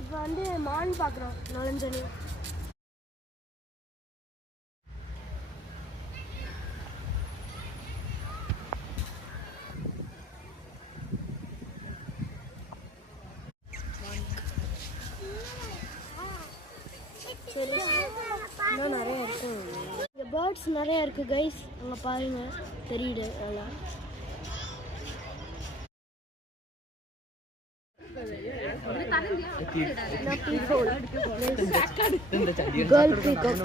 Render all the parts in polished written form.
இப்போ வந்து மான் பார்க்குறோம் நுழைஞ்சோன்னு. சரி இன்னும் நிறைய இருக்கு. இங்கே பேர்ட்ஸ் நிறைய இருக்குது கைஸ். அங்கே பாருங்கள் தெரியுது அதெல்லாம். Girl peacock.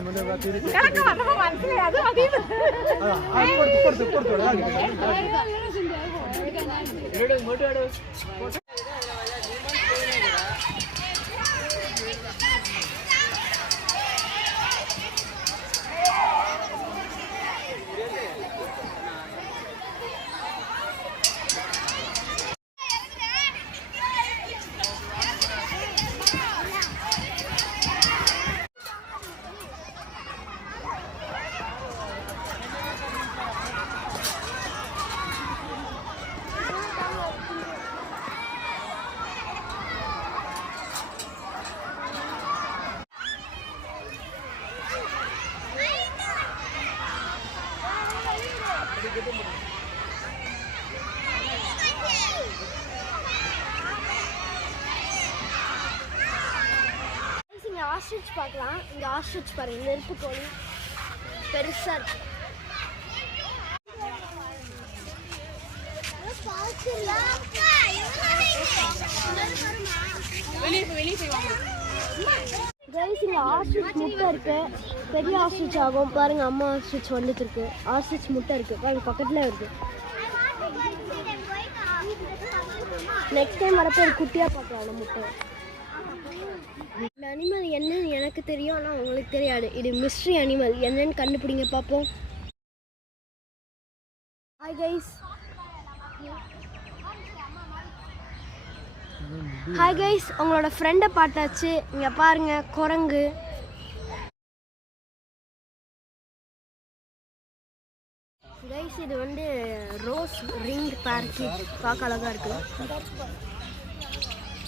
இங்கே ஆஸ்ட்ரிச் பார்க்கலாம். இங்கே ஆஸ்ட்ரிச் பாருங்க, நெருப்பு கோழி பெருசா இருக்கு. கைஸ் இங்கே ஆஸ்ட்ரிச் முட்டை இருக்கு. பெரிய ஆஸ்ட்ரிச் ஆகும் பாருங்க. அம்மா ஆஸ்ட்ரிச் வந்துட்டு இருக்கு. ஆஸ்ட்ரிச் முட்டை இருக்கு பாருங்க, பக்கத்துல இருக்கு. நெக்ஸ்ட் டைம் வரப்போ ஒரு குட்டியாக பார்க்கலாம் அந்த முட்டை. இந்த அனிமல் என்னன்னு எனக்கு தெரியும், ஆனால் உங்களுக்கு தெரியாது. இது மிஸ்ட்ரி அனிமல். என்னன்னு கண்டுபிடிங்க பார்ப்போம். Hi guys. ஹாய் கைஸ், உங்களோட ஃப்ரெண்டை பார்த்தாச்சு. இங்கே பாருங்க குரங்கு. கைஸ் இது வந்து ரோஸ் ரிங் பேரக்கிட். பார்க்க அழகாக இருக்குது.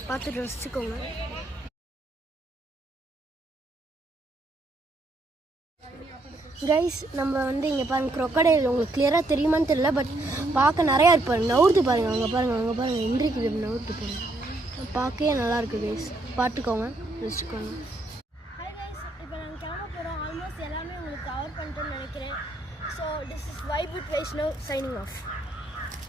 பார்த்து ரசிச்சுக்கோங்க. கைஸ் நம்ம வந்து இங்கே பாருங்கள் க்ரொக்கடைல். உங்களுக்கு கிளியராக தெரியுமான்னு தெரியல, பட் பார்க்க நிறையா இருக்கு பாருங்க. நவுர்த்து பாருங்கள், அங்கே பாருங்கள் எந்திரிக்குது. நவுர்த்து பாருங்கள், பார்க்கவே நல்லாயிருக்கு கைஸ். பார்த்துக்கோங்க, ரசிச்சுக்கோங்க. ஹாய் கைஸ், இப்போ நாங்கள் கிளம்ப போகிறோம். ஆல்மோஸ்ட் எல்லாமே உங்களுக்கு கவர் பண்ணிட்டோன்னு நினைக்கிறேன். So this is vibe with Vaishnav signing of.